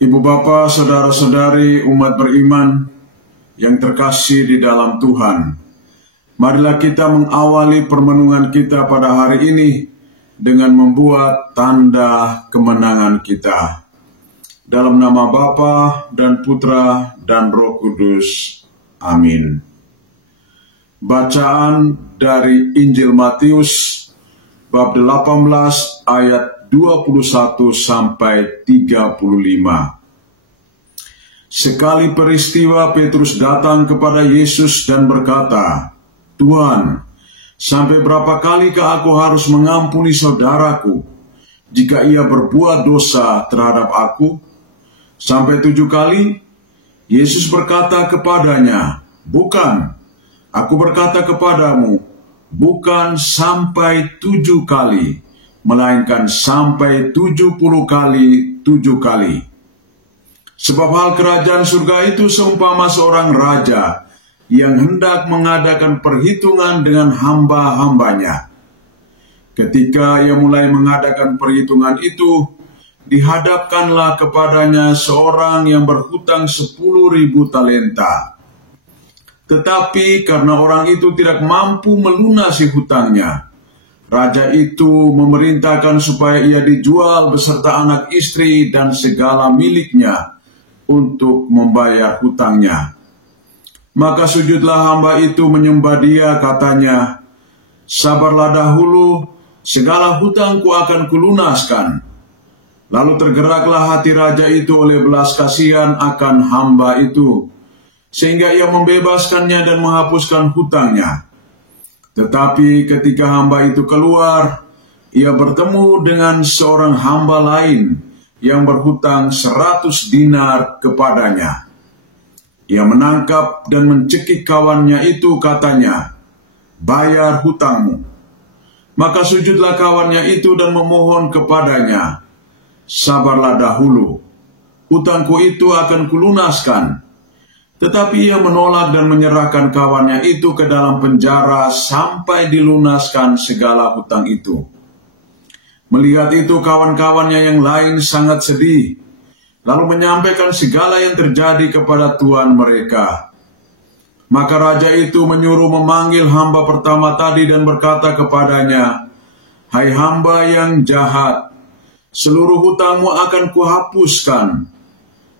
Ibu bapa, saudara-saudari umat beriman yang terkasih di dalam Tuhan, marilah kita mengawali permenungan kita pada hari ini dengan membuat tanda kemenangan kita. Dalam nama Bapa dan Putra dan Roh Kudus. Amin. Bacaan dari Injil Matius bab 18 ayat 21 sampai 35. Sekali peristiwa Petrus datang kepada Yesus dan berkata, "Tuhan, sampai berapa kalikah aku harus mengampuni saudaraku jika ia berbuat dosa terhadap aku? Sampai 7 kali?" Yesus berkata kepadanya, "Bukan, aku berkata kepadamu, bukan sampai 7 kali, melainkan sampai 70 kali 7 kali. Sebab hal kerajaan surga itu seumpama seorang raja yang hendak mengadakan perhitungan dengan hamba-hambanya. Ketika ia mulai mengadakan perhitungan itu, dihadapkanlah kepadanya seorang yang berhutang 10.000 talenta. Tetapi karena orang itu tidak mampu melunasi hutangnya, raja itu memerintahkan supaya ia dijual beserta anak istri dan segala miliknya untuk membayar hutangnya. Maka sujudlah hamba itu menyembah dia, katanya, 'Sabarlah dahulu, segala hutangku akan kulunaskan.' Lalu tergeraklah hati raja itu oleh belas kasihan akan hamba itu, sehingga ia membebaskannya dan menghapuskan hutangnya. Tetapi ketika hamba itu keluar, ia bertemu dengan seorang hamba lain yang berhutang 100 dinar kepadanya. Ia menangkap dan mencekik kawannya itu, katanya, 'Bayar hutangmu.' Maka sujudlah kawannya itu dan memohon kepadanya, 'Sabarlah dahulu, hutangku itu akan kulunaskan.' Tetapi ia menolak dan menyerahkan kawannya itu ke dalam penjara sampai dilunaskan segala hutang itu. Melihat itu kawan-kawannya yang lain sangat sedih, lalu menyampaikan segala yang terjadi kepada tuan mereka. Maka raja itu menyuruh memanggil hamba pertama tadi dan berkata kepadanya, 'Hai hamba yang jahat, seluruh hutangmu akan kuhapuskan,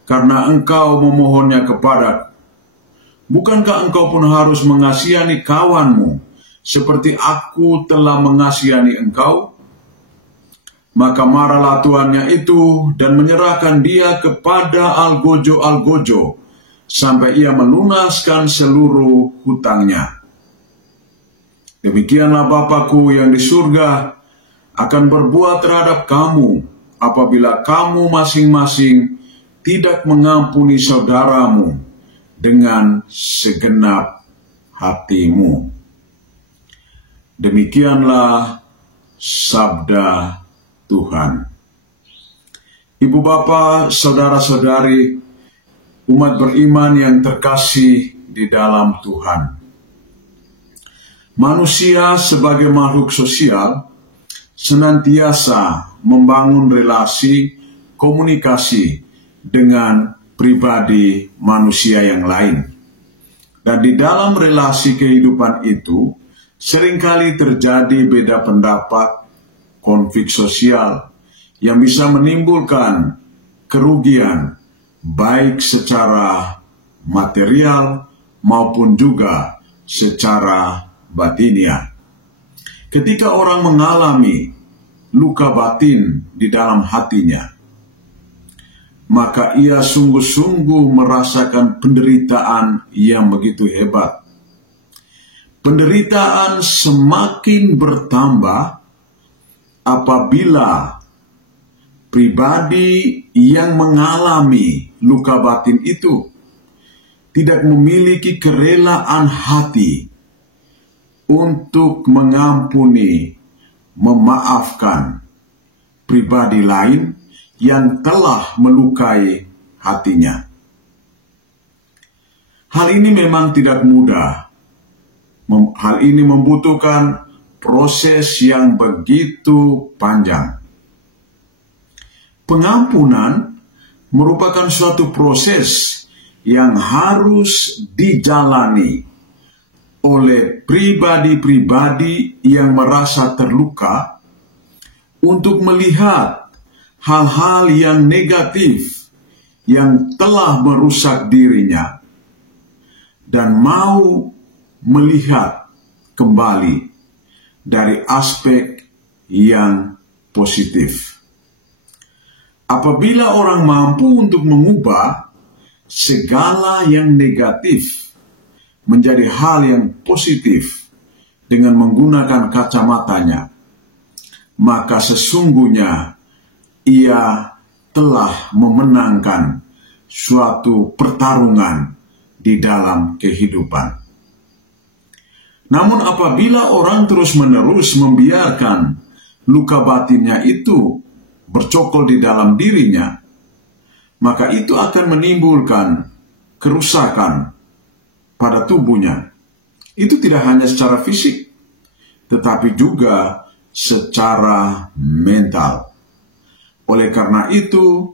karena engkau memohonnya kepadaku. Bukankah engkau pun harus mengasihani kawanmu, seperti aku telah mengasihani engkau?' Maka marahlah tuannya itu dan menyerahkan dia kepada algojo-algojo, sampai ia melunaskan seluruh hutangnya. Demikianlah Bapa-Ku yang di surga akan berbuat terhadap kamu, apabila kamu masing-masing tidak mengampuni saudaramu dengan segenap hatimu." Demikianlah sabda Tuhan. Ibu bapa, saudara-saudari, umat beriman yang terkasih di dalam Tuhan. Manusia sebagai makhluk sosial senantiasa membangun relasi komunikasi dengan pribadi manusia yang lain. Dan di dalam relasi kehidupan itu, seringkali terjadi beda pendapat, konflik sosial yang bisa menimbulkan kerugian baik secara material maupun juga secara batiniah. Ketika orang mengalami luka batin di dalam hatinya, maka ia sungguh-sungguh merasakan penderitaan yang begitu hebat. Penderitaan semakin bertambah apabila pribadi yang mengalami luka batin itu tidak memiliki kerelaan hati untuk mengampuni, memaafkan pribadi lain yang telah melukai hatinya. Hal ini memang tidak mudah. Hal ini membutuhkan proses yang begitu panjang. Pengampunan merupakan suatu proses yang harus dijalani oleh pribadi-pribadi yang merasa terluka untuk melihat hal-hal yang negatif yang telah merusak dirinya dan mau melihat kembali dari aspek yang positif. Apabila orang mampu untuk mengubah segala yang negatif menjadi hal yang positif dengan menggunakan kacamatanya, maka sesungguhnya ia telah memenangkan suatu pertarungan di dalam kehidupan. Namun apabila orang terus-menerus membiarkan luka batinnya itu bercokol di dalam dirinya, maka itu akan menimbulkan kerusakan pada tubuhnya. Itu tidak hanya secara fisik, tetapi juga secara mental. Oleh karena itu,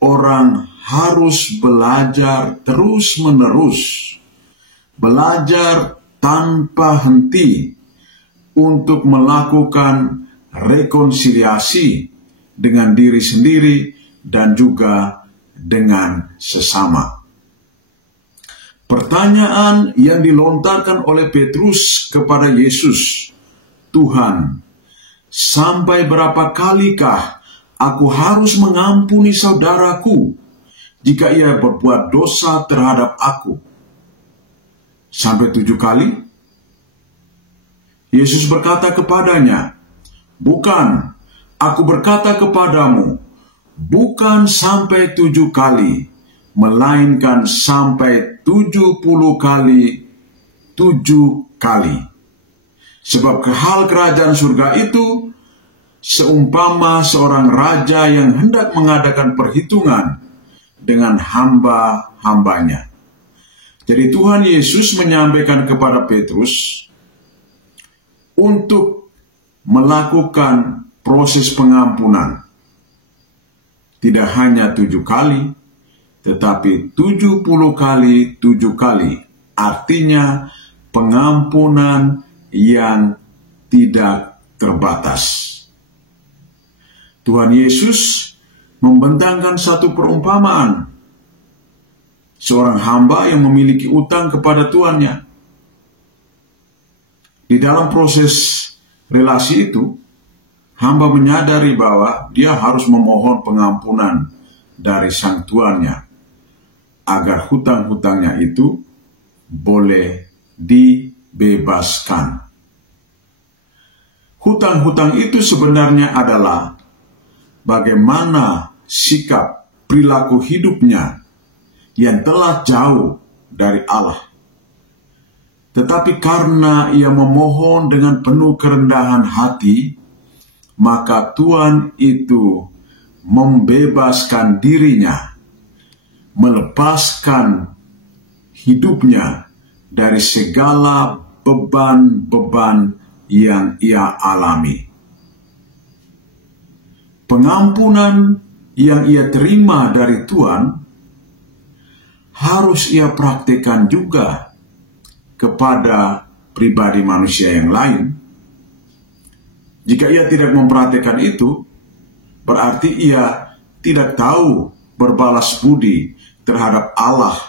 orang harus belajar terus-menerus, belajar tanpa henti untuk melakukan rekonsiliasi dengan diri sendiri dan juga dengan sesama. Pertanyaan yang dilontarkan oleh Petrus kepada Yesus, "Tuhan, sampai berapa kalikah aku harus mengampuni saudaraku jika ia berbuat dosa terhadap aku? Sampai 7 kali?" Yesus berkata kepadanya, "Bukan, aku berkata kepadamu, bukan sampai 7 kali, melainkan sampai 70 kali 7 kali. Sebab hal kerajaan surga itu seumpama seorang raja yang hendak mengadakan perhitungan dengan hamba-hambanya." Jadi Tuhan Yesus menyampaikan kepada Petrus untuk melakukan proses pengampunan. Tidak hanya 7 kali, tetapi 70 kali 7 kali. Artinya pengampunan yang tidak terbatas. Tuhan Yesus membentangkan satu perumpamaan. Seorang hamba yang memiliki utang kepada tuannya. Di dalam proses relasi itu, hamba menyadari bahwa dia harus memohon pengampunan dari sang tuannya agar hutang-hutangnya itu boleh dibebaskan. Hutang-hutang itu sebenarnya adalah bagaimana sikap perilaku hidupnya yang telah jauh dari Allah. Tetapi karena ia memohon dengan penuh kerendahan hati, maka Tuhan itu membebaskan dirinya, melepaskan hidupnya dari segala beban-beban yang ia alami. Pengampunan yang ia terima dari Tuhan harus ia praktekkan juga kepada pribadi manusia yang lain. Jika ia tidak mempraktekkan itu, berarti ia tidak tahu berbalas budi terhadap Allah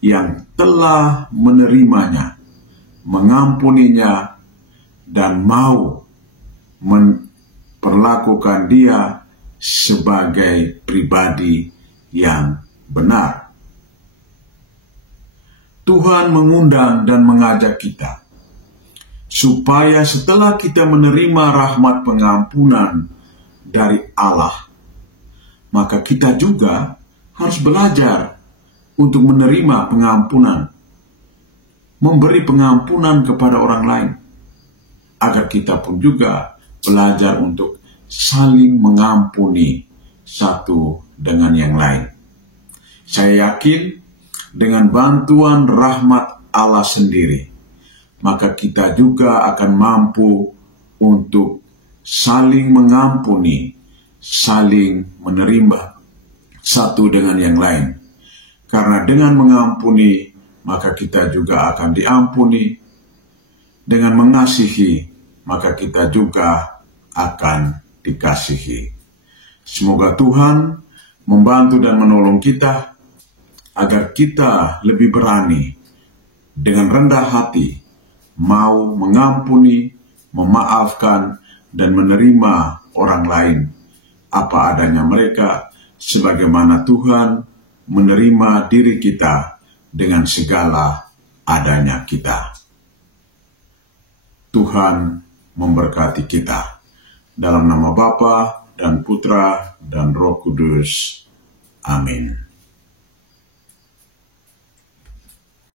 yang telah menerimanya, mengampuninya, dan mau memperlakukan dia sebagai pribadi yang benar. Tuhan mengundang dan mengajak kita supaya setelah kita menerima rahmat pengampunan dari Allah, maka kita juga harus belajar untuk menerima pengampunan, memberi pengampunan kepada orang lain, agar kita pun juga belajar untuk saling mengampuni satu dengan yang lain. Saya yakin dengan bantuan rahmat Allah sendiri, maka kita juga akan mampu untuk saling mengampuni, saling menerima, satu dengan yang lain. Karena dengan mengampuni, maka kita juga akan diampuni. Dengan mengasihi, maka kita juga akan dikasihi. Semoga Tuhan membantu dan menolong kita, agar kita lebih berani dengan rendah hati mau mengampuni, memaafkan, dan menerima orang lain apa adanya mereka, sebagaimana Tuhan menerima diri kita dengan segala adanya kita. Tuhan memberkati kita. Dalam nama Bapa dan Putra dan Roh Kudus. Amin.